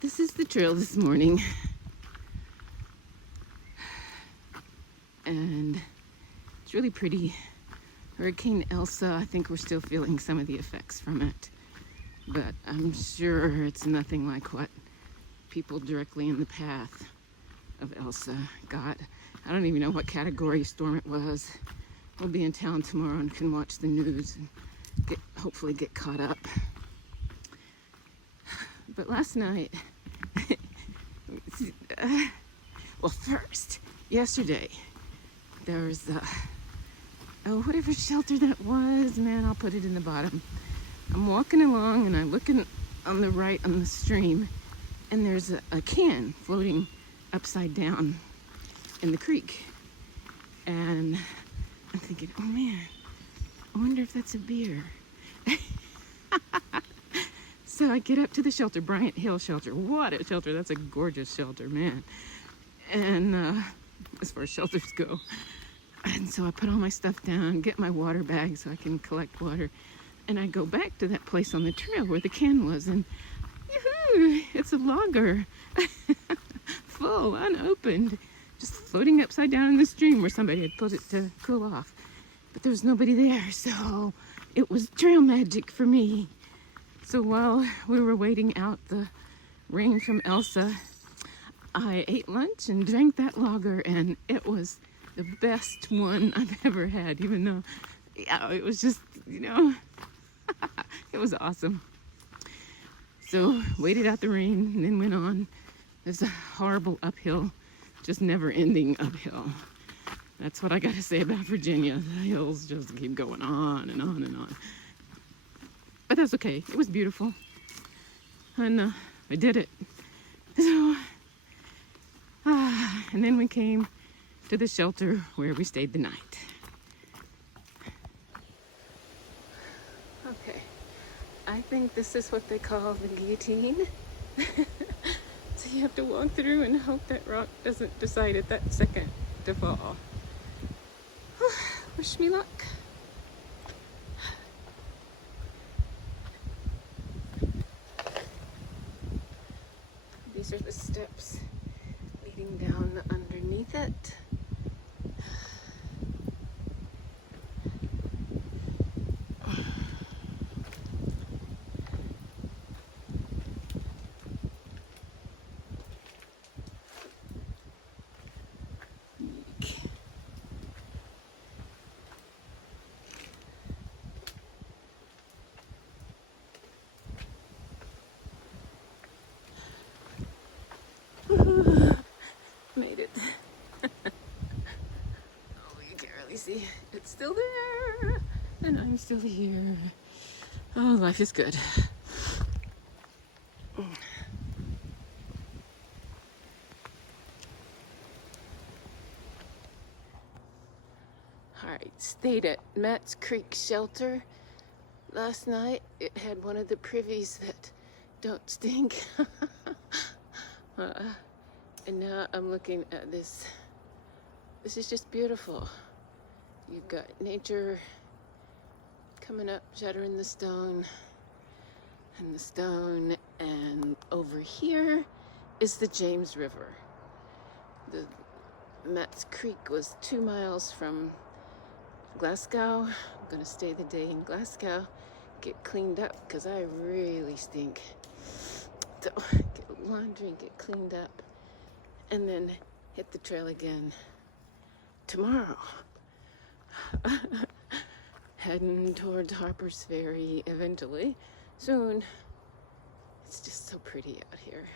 This is the trail this morning. And it's really pretty. Hurricane Elsa, I think we're still feeling some of the effects from it. But I'm sure it's nothing like what people directly in the path of Elsa got. I don't even know what category storm it was. We'll be in town tomorrow and can watch the news and hopefully get caught up. But last night, yesterday, there was whatever shelter that was, man, I'll put it in the bottom. I'm walking along and I'm looking on the right on the stream, and there's a can floating upside down in the creek. And I'm thinking, oh man, I wonder if that's a beer. So I get up to the shelter, Bryant Hill Shelter. What a shelter. That's a gorgeous shelter, man. And as far as shelters go. And so I put all my stuff down, get my water bag so I can collect water. And I go back to that place on the trail where the can was. And yoo-hoo, it's a logger. Full, unopened. Just floating upside down in the stream where somebody had put it to cool off. But there was nobody there, so it was trail magic for me. So while we were waiting out the rain from Elsa, I ate lunch and drank that lager, and it was the best one I've ever had, even though, yeah, it was just, it was awesome. So waited out the rain and then went on. There's a horrible uphill, just never ending uphill. That's what I gotta say about Virginia. The hills just keep going on and on and on. But that's okay. It was beautiful. And I did it. So, and then we came to the shelter where we stayed the night. Okay. I think this is what they call the guillotine. So you have to walk through and hope that rock doesn't decide at that second to fall. Wish me luck. These are the steps leading down underneath it. Made it. Oh, you can't really see. It's still there. And I'm still here. Oh, life is good. Alright, stayed at Matt's Creek Shelter last night. It had one of the privies that don't stink. And now I'm looking at this. This is just beautiful. You've got nature coming up, shattering the stone, and over here is the James River. The Matt's Creek was 2 miles from Glasgow. I'm gonna stay the day in Glasgow, get cleaned up, because I really stink. So get laundry, get cleaned up, and then hit the trail again tomorrow. Heading towards Harper's Ferry eventually, soon. It's just so pretty out here.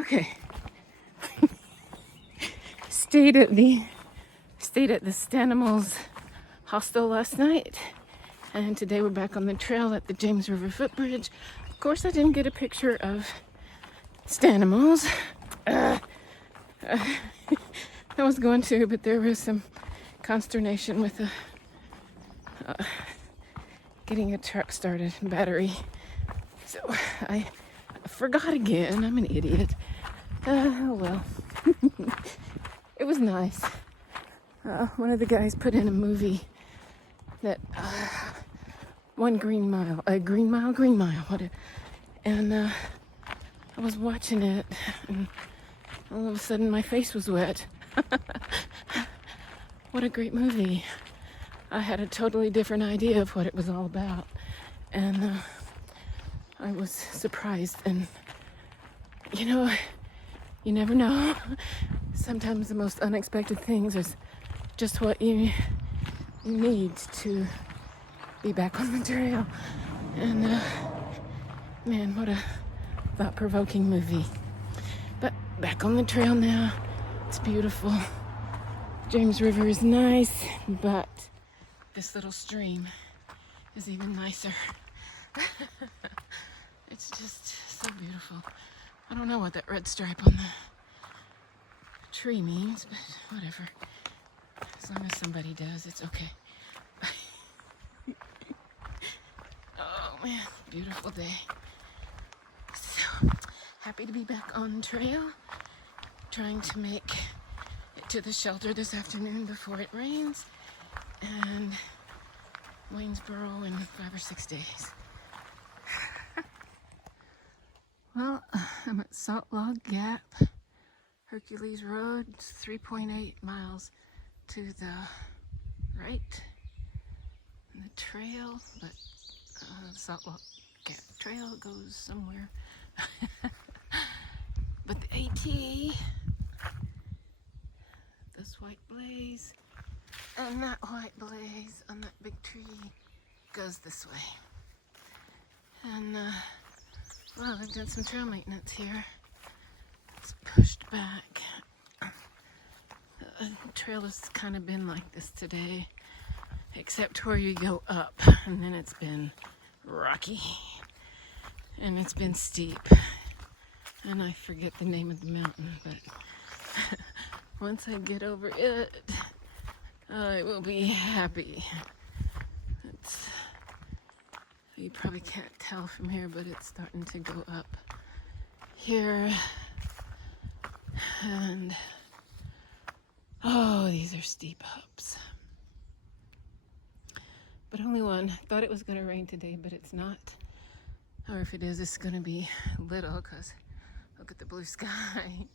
Okay. Stayed at the Stanimals hostel last night, and today we're back on the trail at the James River footbridge. Of course, I didn't get a picture of Stanimals. I was going to, but there was some consternation with getting a truck started, battery. So I forgot again. I'm an idiot. Oh well. It was nice. One of the guys put in a movie that one green mile, a green mile, green mile. And I was watching it, and all of a sudden my face was wet. What a great movie. I had a totally different idea of what it was all about. And I was surprised. And, you know, you never know. Sometimes the most unexpected things is just what you need to be back on the trail. And, man, what a thought-provoking movie. But back on the trail now. It's beautiful. James River is nice, but this little stream is even nicer. It's just so beautiful. I don't know what that red stripe on the tree means, but whatever. As long as somebody does, it's okay. Oh man, beautiful day. So happy to be back on the trail. Trying to make it to the shelter this afternoon before it rains. And Waynesboro in 5 or 6 days. Well, I'm at Salt Log Gap, Hercules Road. It's 3.8 miles to the right. And the trail, but the Salt Log Gap Trail goes somewhere. But the AT, this white blaze, and that white blaze on that big tree goes this way. And, well, they've done some trail maintenance here. It's pushed back. The trail has kind of been like this today, except where you go up, and then it's been rocky, and it's been steep. And I forget the name of the mountain, but once I get over it, I will be happy. You probably can't tell from here, but it's starting to go up here. And, oh, these are steep ups. But only one. Thought it was going to rain today, but it's not. Or if it is, it's going to be little, because look at the blue sky.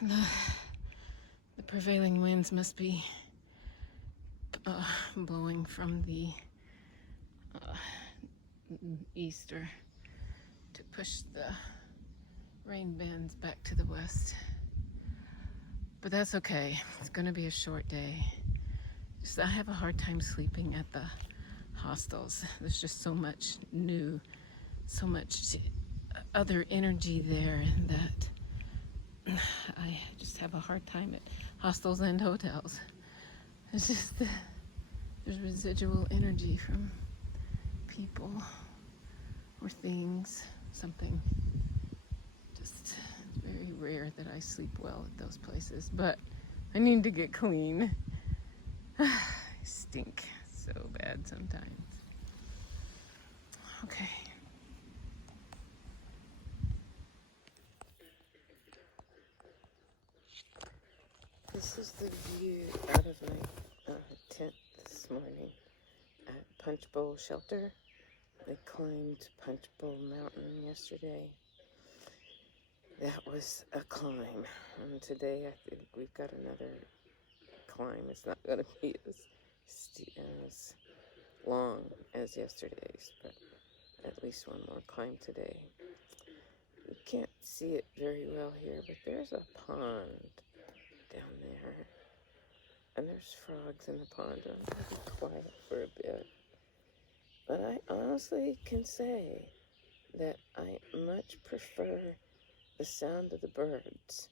And the prevailing winds must be blowing from the easter to push the rain bands back to the west. But that's okay. It's going to be a short day. Just I have a hard time sleeping at the hostels. There's just so much new, so much other energy there that I just have a hard time at hostels and hotels. It's just there's residual energy from people or things, something. Just very rare that I sleep well at those places, but I need to get clean. I stink so bad sometimes. Okay. This is the view out of my tent this morning at Punch Bowl Shelter. I climbed Punch Bowl Mountain yesterday. That was a climb. And today I think we've got another climb. It's not going to be as long as yesterday's, but at least one more climb today. You can't see it very well here, but there's a pond down there. And there's frogs in the pond. I'm going to be quiet for a bit. But I honestly can say that I much prefer the sound of the birds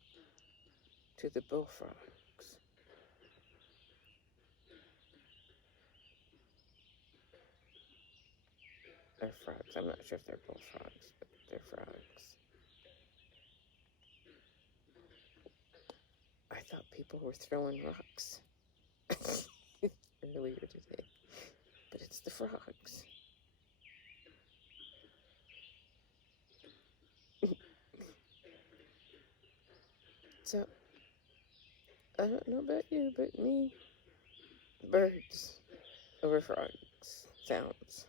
to the bullfrogs. They're frogs. I'm not sure if they're bullfrogs, but they're frogs. I thought people were throwing rocks earlier today, but it's the frogs. So, I don't know about you, but me, birds over frogs sounds.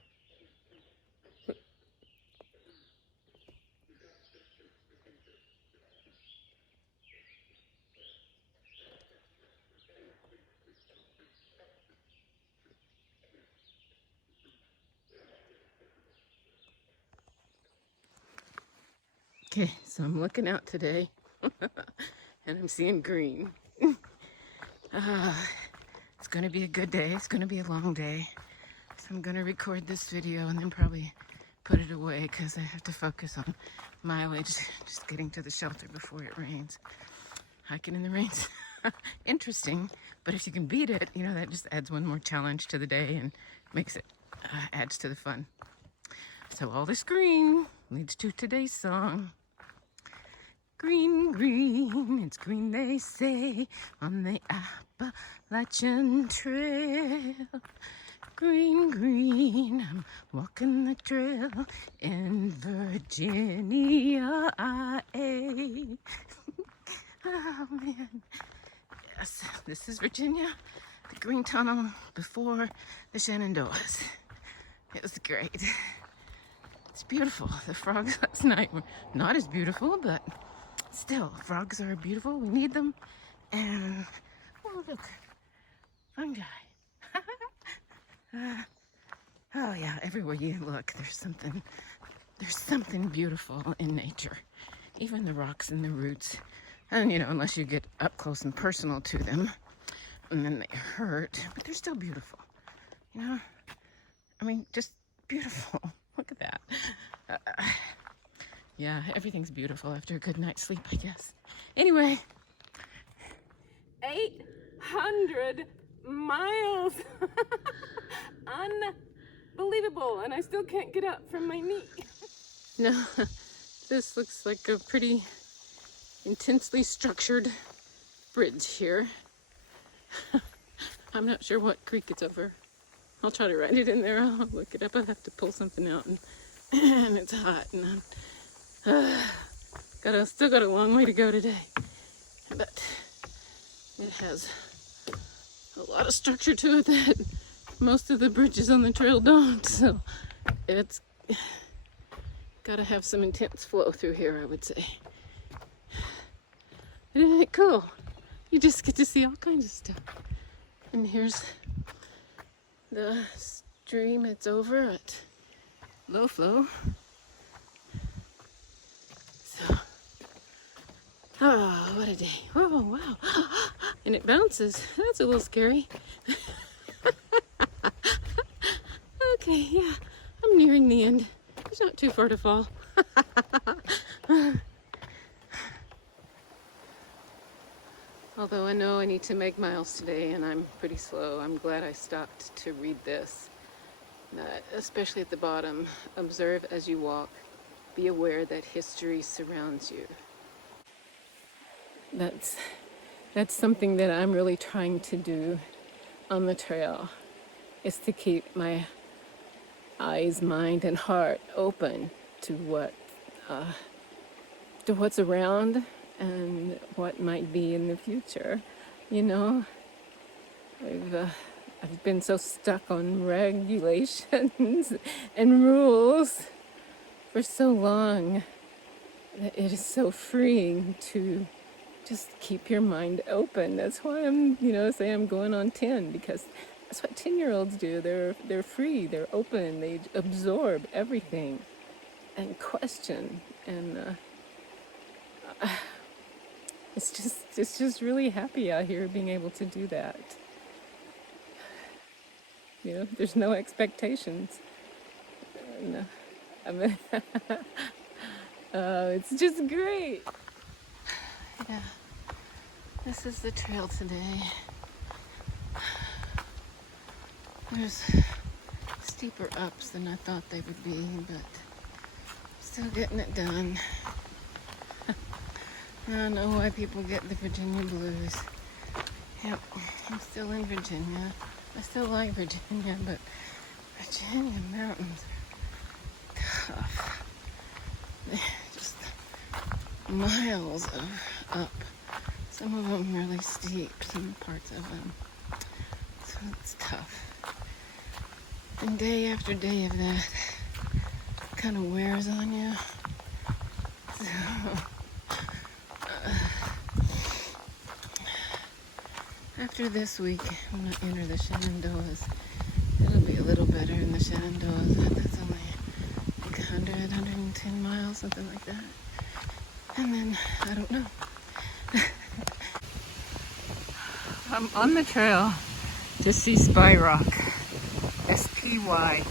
Okay, so I'm looking out today and I'm seeing green. It's gonna be a good day. It's gonna be a long day. So I'm gonna record this video and then probably put it away because I have to focus on mileage, just getting to the shelter before it rains. Hiking in the rain's interesting, but if you can beat it, you know, that just adds one more challenge to the day and makes it, adds to the fun. So all this green leads to today's song. Green, green, it's green they say on the Appalachian Trail. Green, green, I'm walking the trail in Virginia, IA. Oh man, yes, this is Virginia, the Green Tunnel before the Shenandoahs. It was great. It's beautiful. The frogs last night were not as beautiful, but still, frogs are beautiful. We need them. And, oh look, fungi. Oh yeah, everywhere you look, there's something beautiful in nature. Even the rocks and the roots. And you know, unless you get up close and personal to them, and then they hurt, but they're still beautiful. You know? I mean, just beautiful. Look at that. Yeah, everything's beautiful after a good night's sleep, I guess. Anyway, 800 miles. Unbelievable, and I still can't get up from my knee. No, this looks like a pretty intensely structured bridge here. I'm not sure what creek it's over. I'll try to write it in there. I'll look it up. I have to pull something out, and it's hot, and still got a long way to go today. But it has a lot of structure to it that most of the bridges on the trail don't. So it's got to have some intense flow through here, I would say. Isn't it cool? You just get to see all kinds of stuff. And here's the stream. It's over at low flow. So, oh, what a day. Oh, wow. And it bounces. That's a little scary. Okay, yeah, I'm nearing the end. It's not too far to fall. Although I know I need to make miles today and I'm pretty slow, I'm glad I stopped to read this. Especially at the bottom, observe as you walk. Be aware that history surrounds you. That's something that I'm really trying to do on the trail, is to keep my eyes, mind, and heart open to what's around and what might be in the future. You know, I've been so stuck on regulations and rules for so long that it is so freeing to just keep your mind open. That's why I'm, say I'm going on 10, because that's what 10-year-olds do. They're free, they're open, they absorb everything and question, and it's just really happy out here being able to do that. There's no expectations. No, I mean, it's just great. Yeah, this is the trail today. There's steeper ups than I thought they would be, but still getting it done. I don't know why people get the Virginia blues. Yep, I'm still in Virginia. I still like Virginia, but Virginia mountains are tough. They're just miles up. Some of them really steep, some parts of them. So it's tough. And day after day of that kind of wears on you. So, after this week, I'm going to enter the Shenandoahs. It'll be a little better in the Shenandoahs. That's only like 110 miles, something like that. And then, I don't know. I'm on the trail to see Spy Rock. Spyrock.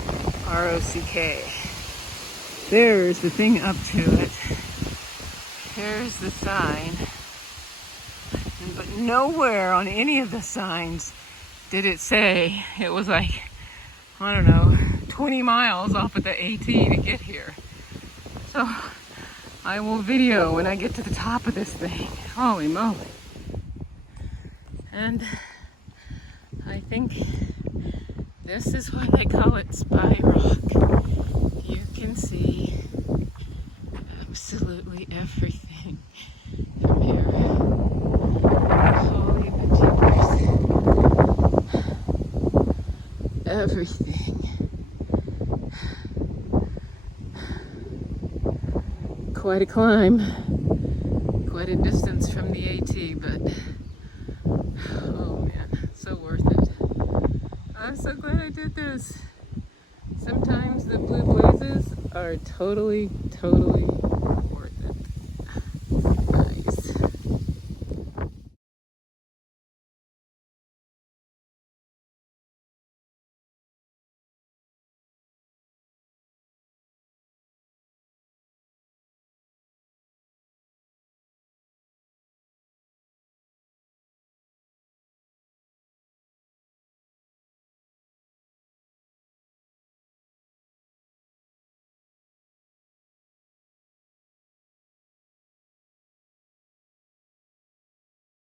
There's the thing up to it. Here's the sign. But nowhere on any of the signs did it say it was like, I don't know, 20 miles off of the AT to get here. So I will video when I get to the top of this thing. Holy moly. And I think this is why they call it Spy Rock. You can see absolutely everything from here. Holy jeepers. Everything. Quite a climb. Quite a distance from the AT, but oh man, so worth it. I'm so glad I did this. Sometimes the blue blazes are totally